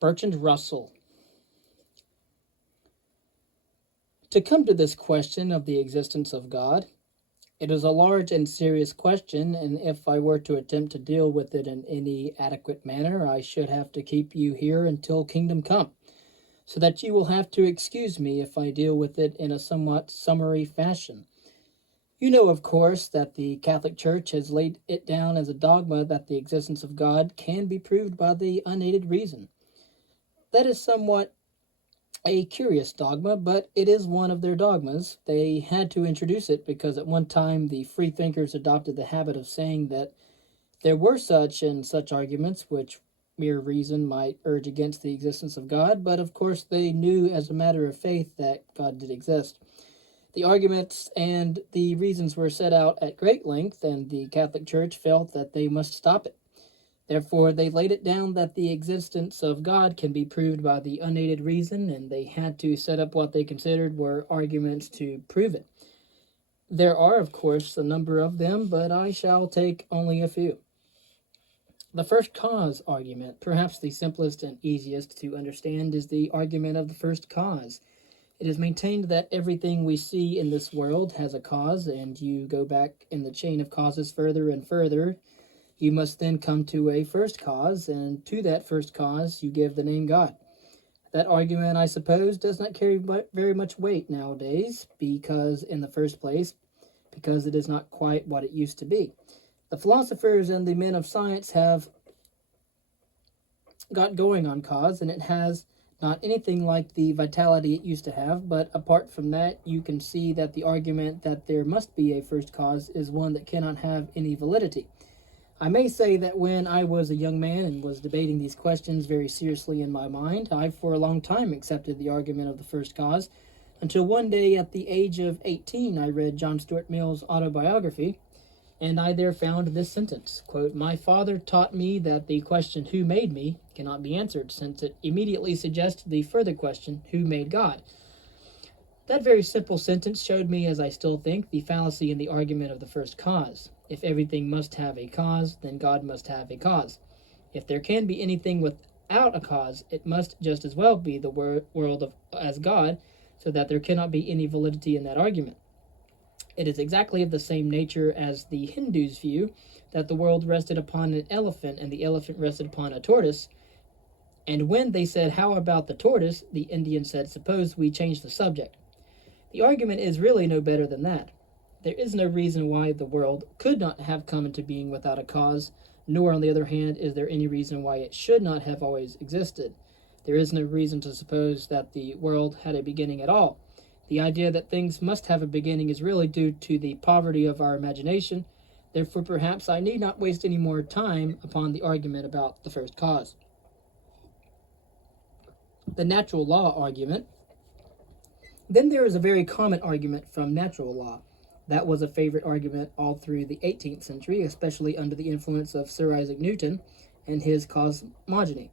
Bertrand Russell. To come to this question of the existence of God, it is a large and serious question, and if I were to attempt to deal with it in any adequate manner, I should have to keep you here until kingdom come, so that you will have to excuse me if I deal with it in a somewhat summary fashion. You know, of course, that the Catholic Church has laid it down as a dogma that the existence of God can be proved by the unaided reason. That is somewhat a curious dogma, but it is one of their dogmas. They had to introduce it because at one time the free thinkers adopted the habit of saying that there were such and such arguments which mere reason might urge against the existence of God, but of course they knew as a matter of faith that God did exist. The arguments and the reasons were set out at great length, and the Catholic Church felt that they must stop it. Therefore, they laid it down that the existence of God can be proved by the unaided reason, and they had to set up what they considered were arguments to prove it. There are, of course, a number of them, but I shall take only a few. The first cause argument, perhaps the simplest and easiest to understand, is the argument of the first cause. It is maintained that everything we see in this world has a cause, and you go back in the chain of causes further and further. You must then come to a first cause, and to that first cause you give the name God. That argument, I suppose, does not carry very much weight nowadays, because, in the first place, because it is not quite what it used to be. The philosophers and the men of science have got going on cause, and it has not anything like the vitality it used to have, but apart from that, you can see that the argument that there must be a first cause is one that cannot have any validity. I may say that when I was a young man and was debating these questions very seriously in my mind, I for a long time accepted the argument of the first cause, until one day at the age of 18 I read John Stuart Mill's autobiography, and I there found this sentence, quote, "My father taught me that the question, 'Who made me?' cannot be answered, since it immediately suggests the further question, 'Who made God?'" That very simple sentence showed me, as I still think, the fallacy in the argument of the first cause. If everything must have a cause, then God must have a cause. If there can be anything without a cause, it must just as well be the world as God, so that there cannot be any validity in that argument. It is exactly of the same nature as the Hindus' view that the world rested upon an elephant and the elephant rested upon a tortoise. And when they said, "How about the tortoise?" the Indian said, "Suppose we change the subject." The argument is really no better than that. There is no reason why the world could not have come into being without a cause, nor, on the other hand, is there any reason why it should not have always existed. There is no reason to suppose that the world had a beginning at all. The idea that things must have a beginning is really due to the poverty of our imagination. Therefore, perhaps I need not waste any more time upon the argument about the first cause. The natural law argument. Then there is a very common argument from natural law. That was a favorite argument all through the 18th century, especially under the influence of Sir Isaac Newton and his cosmogony.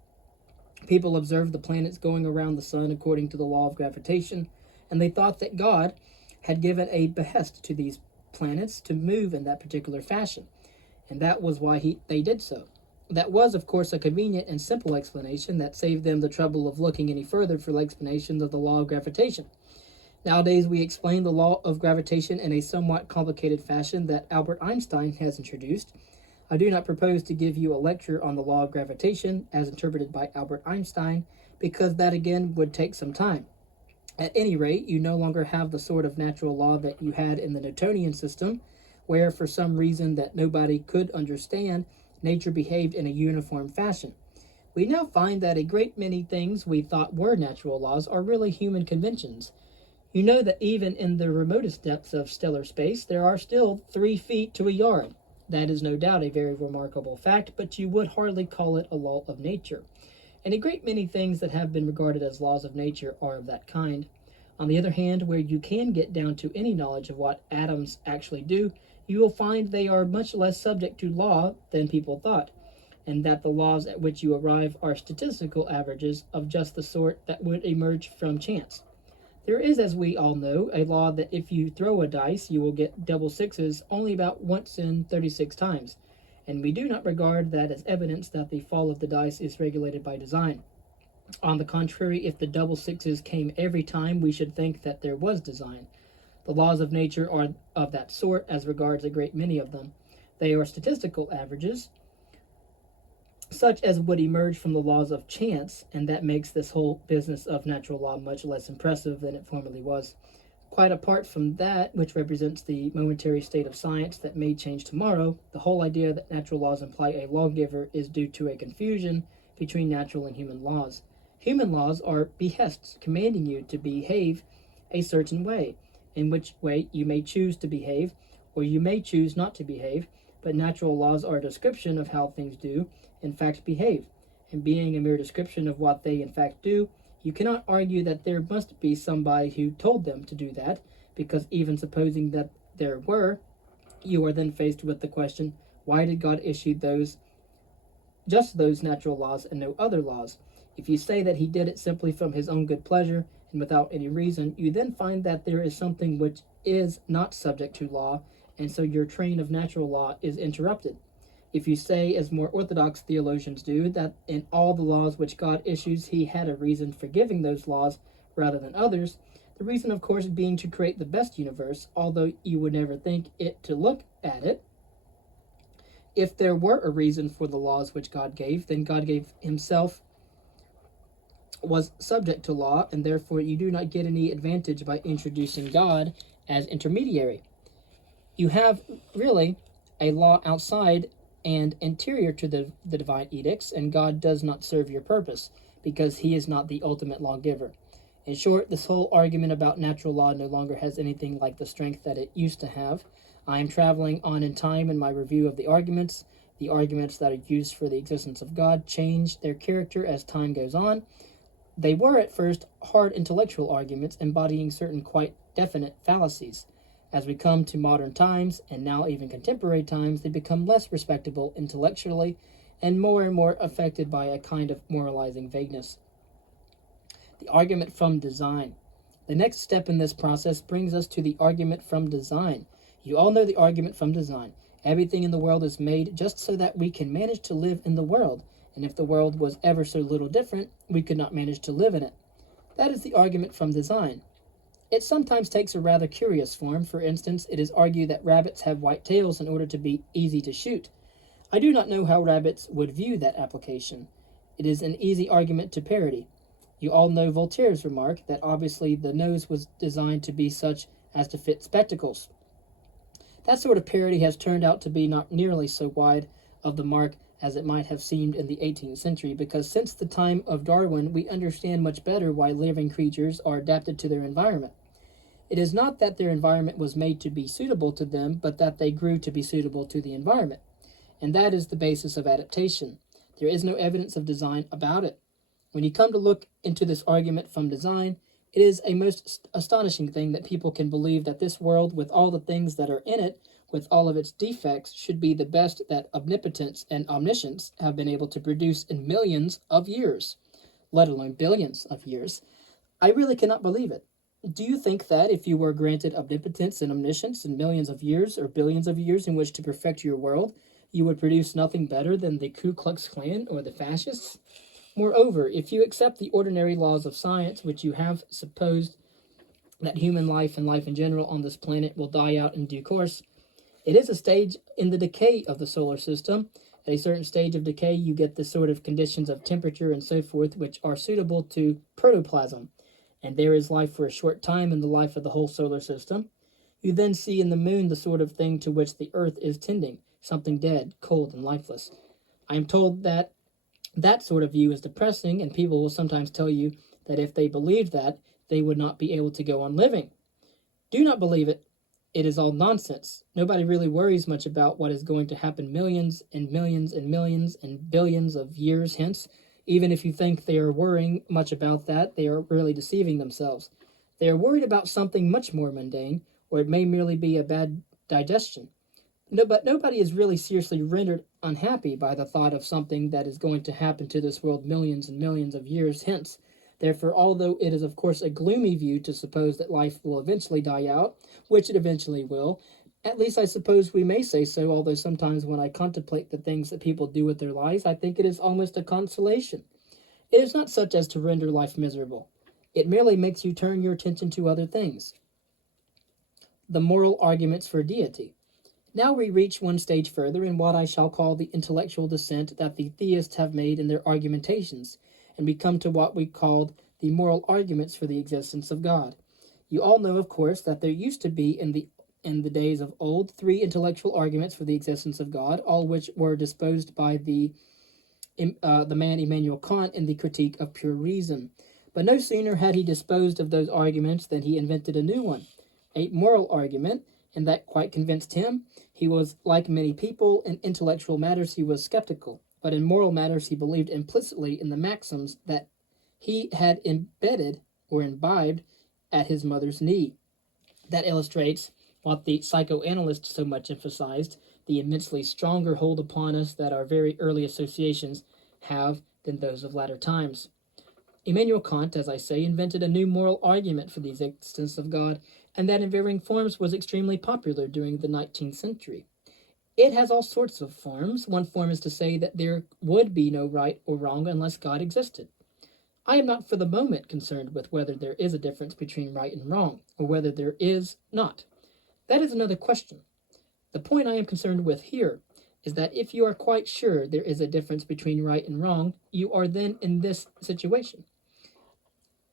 People observed the planets going around the sun according to the law of gravitation, and they thought that God had given a behest to these planets to move in that particular fashion, and that was why they did so. That was, of course, a convenient and simple explanation that saved them the trouble of looking any further for explanations of the law of gravitation. Nowadays, we explain the law of gravitation in a somewhat complicated fashion that Albert Einstein has introduced. I do not propose to give you a lecture on the law of gravitation as interpreted by Albert Einstein, because that again would take some time. At any rate, you no longer have the sort of natural law that you had in the Newtonian system, where, for some reason that nobody could understand, nature behaved in a uniform fashion. We now find that a great many things we thought were natural laws are really human conventions. You know that even in the remotest depths of stellar space, there are still 3 feet to a yard. That is no doubt a very remarkable fact, but you would hardly call it a law of nature. And a great many things that have been regarded as laws of nature are of that kind. On the other hand, where you can get down to any knowledge of what atoms actually do, you will find they are much less subject to law than people thought, and that the laws at which you arrive are statistical averages of just the sort that would emerge from chance. There is, as we all know, a law that if you throw a dice, you will get double sixes only about once in 36 times, and we do not regard that as evidence that the fall of the dice is regulated by design. On the contrary, if the double sixes came every time, we should think that there was design. The laws of nature are of that sort as regards a great many of them. They are statistical averages, such as would emerge from the laws of chance, and that makes this whole business of natural law much less impressive than it formerly was. Quite apart from that, which represents the momentary state of science that may change tomorrow, the whole idea that natural laws imply a lawgiver is due to a confusion between natural and human laws. Human laws are behests commanding you to behave a certain way, in which way you may choose to behave, or you may choose not to behave, but natural laws are a description of how things do, in fact, behave. And being a mere description of what they in fact do, you cannot argue that there must be somebody who told them to do that, because even supposing that there were, you are then faced with the question, why did God issue just those natural laws and no other laws? If you say that he did it simply from his own good pleasure and without any reason, you then find that there is something which is not subject to law, and so your train of natural law is interrupted. If you say, as more orthodox theologians do, that in all the laws which God issues, he had a reason for giving those laws rather than others, the reason, of course, being to create the best universe, although you would never think it to look at it. If there were a reason for the laws which God gave, then God gave himself was subject to law, and therefore you do not get any advantage by introducing God as intermediary. You have really a law outside and anterior to the divine edicts, and God does not serve your purpose, because he is not the ultimate lawgiver. In short, this whole argument about natural law no longer has anything like the strength that it used to have. I am traveling on in time in my review of the arguments. The arguments that are used for the existence of God change their character as time goes on. They were at first hard intellectual arguments embodying certain quite definite fallacies. As we come to modern times, and now even contemporary times, they become less respectable intellectually and more affected by a kind of moralizing vagueness. The argument from design. The next step in this process brings us to the argument from design. You all know the argument from design. Everything in the world is made just so that we can manage to live in the world, and if the world was ever so little different, we could not manage to live in it. That is the argument from design. It sometimes takes a rather curious form. For instance, it is argued that rabbits have white tails in order to be easy to shoot. I do not know how rabbits would view that application. It is an easy argument to parody. You all know Voltaire's remark that obviously the nose was designed to be such as to fit spectacles. That sort of parody has turned out to be not nearly so wide of the mark as it might have seemed in the 18th century, because since the time of Darwin, we understand much better why living creatures are adapted to their environment. It is not that their environment was made to be suitable to them, but that they grew to be suitable to the environment. And that is the basis of adaptation. There is no evidence of design about it. When you come to look into this argument from design, it is a most astonishing thing that people can believe that this world, with all the things that are in it, with all of its defects, should be the best that omnipotence and omniscience have been able to produce in millions of years, let alone billions of years. I really cannot believe it. Do you think that if you were granted omnipotence and omniscience in millions of years or billions of years in which to perfect your world, you would produce nothing better than the Ku Klux Klan or the fascists? Moreover, if you accept the ordinary laws of science, which you have supposed that human life and life in general on this planet will die out in due course, it is a stage in the decay of the solar system. At a certain stage of decay, you get the sort of conditions of temperature and so forth which are suitable to protoplasm, and there is life for a short time in the life of the whole solar system. You then see in the moon the sort of thing to which the earth is tending, something dead, cold, and lifeless. I am told that that sort of view is depressing, and people will sometimes tell you that if they believed that, they would not be able to go on living. Do not believe it. It is all nonsense. Nobody really worries much about what is going to happen millions and millions and millions and billions of years hence. Even if you think they are worrying much about that, they are really deceiving themselves. They are worried about something much more mundane, or it may merely be a bad digestion. No, but nobody is really seriously rendered unhappy by the thought of something that is going to happen to this world millions and millions of years hence. Therefore, although it is of course a gloomy view to suppose that life will eventually die out, which it eventually will, at least I suppose we may say so, although sometimes when I contemplate the things that people do with their lives, I think it is almost a consolation. It is not such as to render life miserable. It merely makes you turn your attention to other things. The moral arguments for deity. Now we reach one stage further in what I shall call the intellectual descent that the theists have made in their argumentations, and we come to what we called the moral arguments for the existence of God. You all know, of course, that there used to be in the days of old 3 intellectual arguments for the existence of God, all which were disposed by the man Immanuel Kant in the Critique of Pure Reason. But no sooner had he disposed of those arguments than he invented a new one, a moral argument, and that quite convinced him. He was, like many people, in intellectual matters he was skeptical, but in moral matters he believed implicitly in the maxims that he had embedded or imbibed at his mother's knee. That illustrates what the psychoanalysts so much emphasized, the immensely stronger hold upon us that our very early associations have than those of latter times. Immanuel Kant, as I say, invented a new moral argument for the existence of God, and that in varying forms was extremely popular during the 19th century. It has all sorts of forms. One form is to say that there would be no right or wrong unless God existed. I am not for the moment concerned with whether there is a difference between right and wrong, or whether there is not. That is another question. The point I am concerned with here is that if you are quite sure there is a difference between right and wrong, you are then in this situation.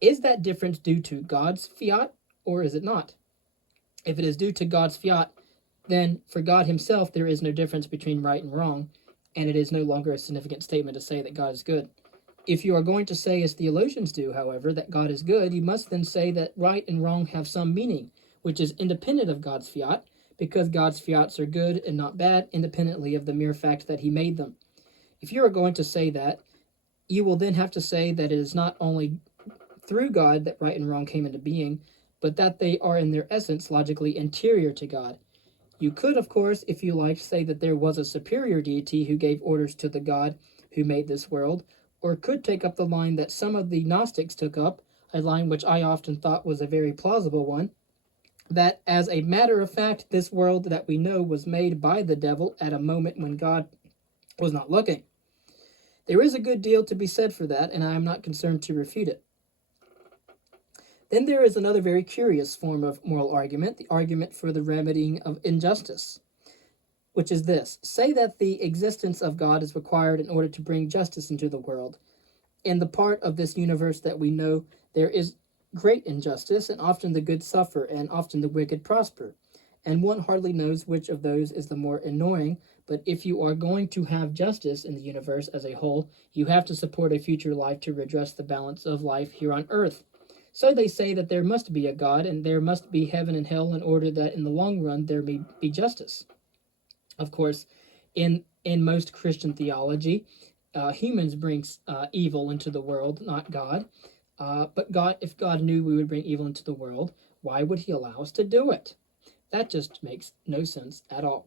Is that difference due to God's fiat, or is it not? If it is due to God's fiat, then for God himself there is no difference between right and wrong, and it is no longer a significant statement to say that God is good. If you are going to say, as theologians do, however, that God is good, you must then say that right and wrong have some meaning, which is independent of God's fiat, because God's fiats are good and not bad, independently of the mere fact that he made them. If you are going to say that, you will then have to say that it is not only through God that right and wrong came into being, but that they are in their essence logically interior to God. You could, of course, if you liked, say that there was a superior deity who gave orders to the God who made this world, or could take up the line that some of the Gnostics took up, a line which I often thought was a very plausible one, that as a matter of fact, this world that we know was made by the devil at a moment when God was not looking. There is a good deal to be said for that, and I am not concerned to refute it. Then there is another very curious form of moral argument, the argument for the remedying of injustice, which is this. Say that the existence of God is required in order to bring justice into the world. In the part of this universe that we know, there is great injustice, and often the good suffer, and often the wicked prosper. And one hardly knows which of those is the more annoying, but if you are going to have justice in the universe as a whole, you have to support a future life to redress the balance of life here on earth. So they say that there must be a God, and there must be heaven and hell in order that in the long run there may be justice. Of course, in most Christian theology, humans bring evil into the world, not God. But God, if God knew we would bring evil into the world, why would he allow us to do it? That just makes no sense at all.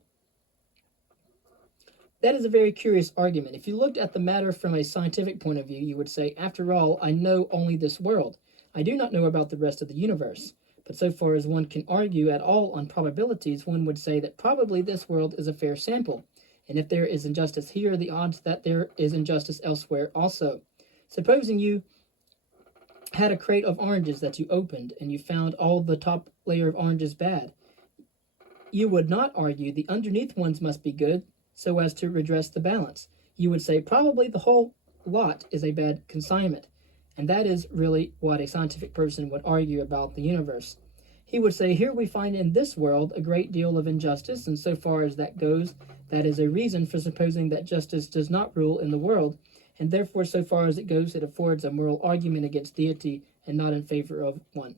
That is a very curious argument. If you looked at the matter from a scientific point of view, you would say, after all, I know only this world. I do not know about the rest of the universe. But so far as one can argue at all on probabilities, one would say that probably this world is a fair sample. And if there is injustice here, the odds that there is injustice elsewhere also. Supposing you had a crate of oranges that you opened and you found all the top layer of oranges bad, you would not argue the underneath ones must be good so as to redress the balance. You would say probably the whole lot is a bad consignment. And that is really what a scientific person would argue about the universe. He would say, here we find in this world a great deal of injustice, and so far as that goes, that is a reason for supposing that justice does not rule in the world, and therefore so far as it goes, it affords a moral argument against deity and not in favor of one.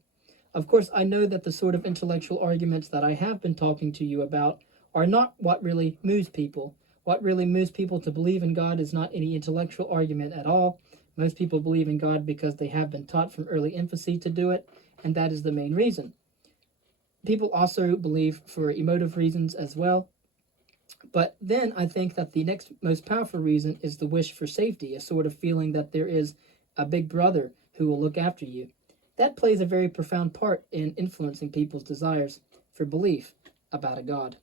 Of course, I know that the sort of intellectual arguments that I have been talking to you about are not what really moves people. What really moves people to believe in God is not any intellectual argument at all. Most people believe in God because they have been taught from early infancy to do it, and that is the main reason. People also believe for emotive reasons as well. But then I think that the next most powerful reason is the wish for safety, a sort of feeling that there is a big brother who will look after you. That plays a very profound part in influencing people's desires for belief about a God.